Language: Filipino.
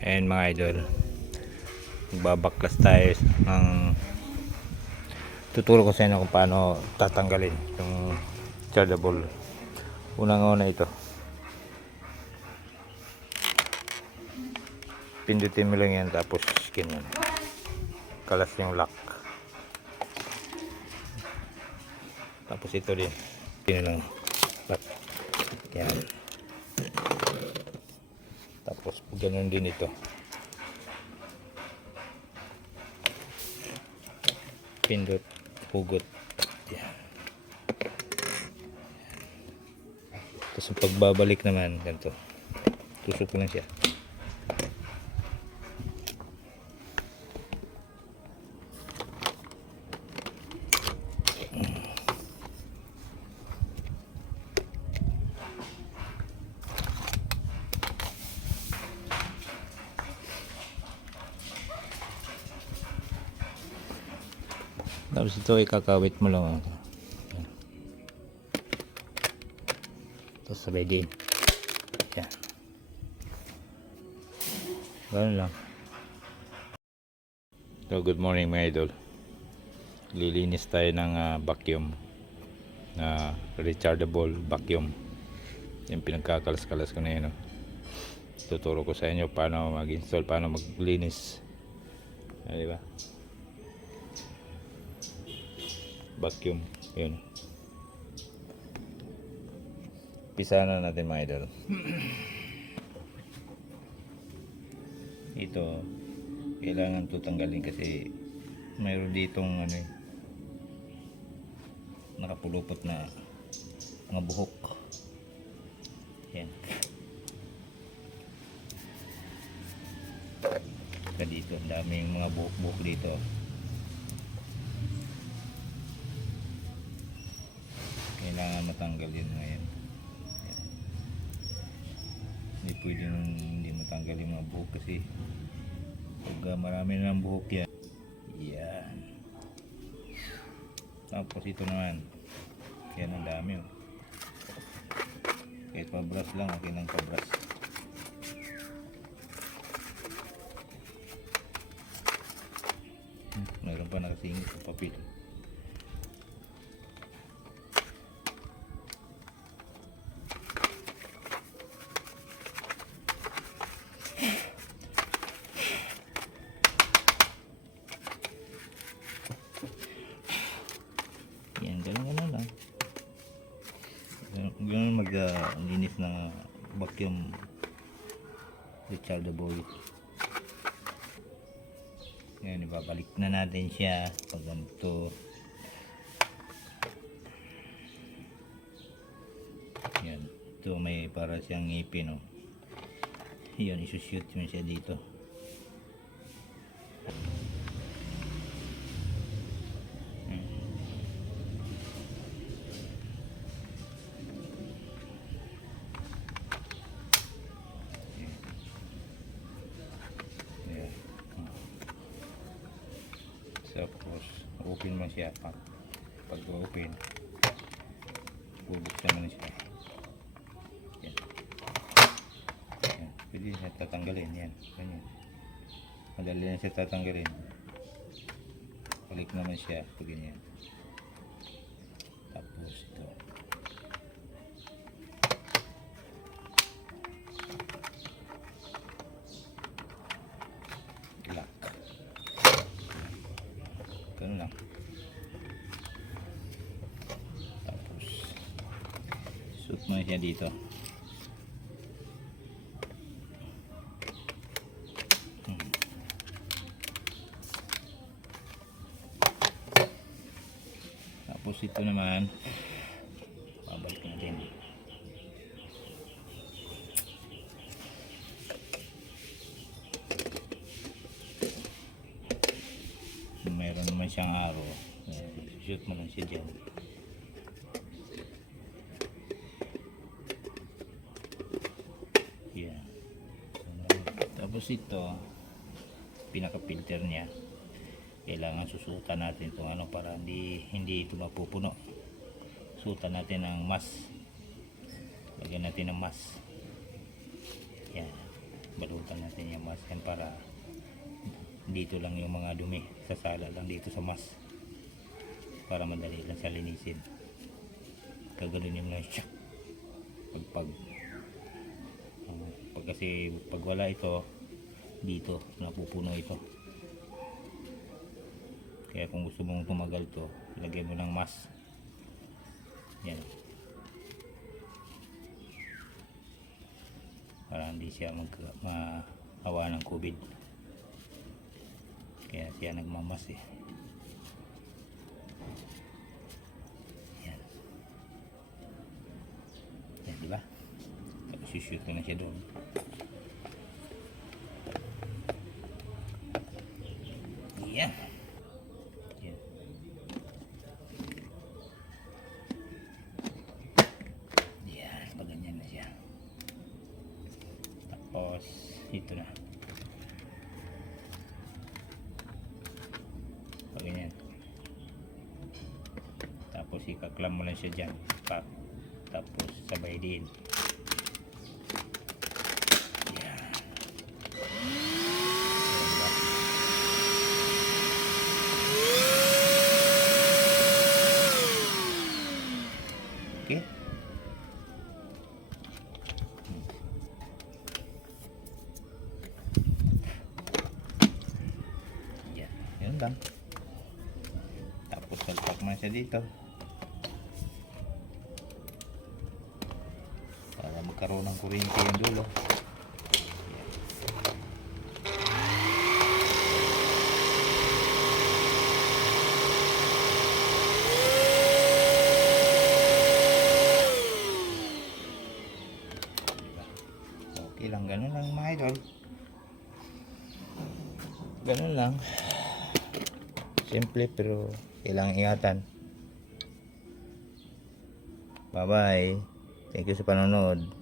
Ayan mga idol, magbabaklas tayo ng tuturo ko sa inyo kung paano tatanggalin yung chargeable. Unang-una ito, pindutin mo lang yan, tapos ganyan, kalas yung lock. Tapos ito din, pino lang back. Yan. Tapos ganun din ito, pindot, hugot. Yan. Tapos ang pagbabalik naman ganito, tusok ko lang siya. Tapos ito ikakawit mo lang. Tapos ready. Yan. Ganun lang. So good morning mga idol. Lilinis tayo ng vacuum na rechargeable vacuum. Yung pinagkakalas-kalas ko na yun. Tuturo ko sa inyo paano mag-install, paano maglinis. Diba? Vacuum. Yun. Pisa na natin mga idol. Ito kailangan tutanggalin kasi mayroon ditong nakapulupot na mga buhok. Yan. Saka dito ang daming mga buhok-buhok dito. Kailangan matanggal yun ngayon. Hindi pwedeng hindi matanggal yung mga buhok kasi pag marami na ng buhok yan. Yan. Tapos ito naman, yan ang dami. Kahit pabras lang, okay ng pabras. Mayroon pa nakasingit sa papel. Yan, ganun lang. Ganun maglinis ng vacuum rechargeable. Yan, ibabalik na natin siya pag ganito. Yan, ito may para siyang ngipin. Yan, isushoot mo siya dito. Tapos open mo siya. Pag open, bubuksan mo na siya. Yan. Yan. Pwede siya tatanggalin. Yan. Ganyan. Madali na siya tatanggalin. Balik naman siya pag ganyan. Tapos ito, lock. Ganun lang. Tapos suot mo siya dito. Tapos ito naman babalik natin. Meron naman siyang arrow. Shoot mo lang siya dyan. Yan. Tapos ito, pinaka-filter niya. Kailangan susutan natin itong para hindi ito mapupuno. Susutan natin ng mas. Lagyan natin ng mas. Yan. Balutan natin yung mas yan para dito lang yung mga dumi, sasala lang dito sa mas para madali lang siya linisin. Kagalunin mo lang siya pag kasi pag wala ito dito napupuno ito, kaya kung gusto mong tumagal to lagyan mo ng mas yan para hindi siya maawa ng COVID, kaya siya nagmamas eh. Yan yan, diba? Shoot ko na siya doon. Yan. Yan. Yan, pag ganyan na siya. Tapos ito na. Pag ganyan. Tapos ikaklam mo lang siya dyan. Tapos sabay din. Okay. Yan, yun lang. Tapos salpak mo siya dito para magkaroon ng kuryente yung dulo. Okay lang, ganun lang mga idol. Ganun lang. Simple pero kailangang ingatan. Bye bye. Thank you sa panonood.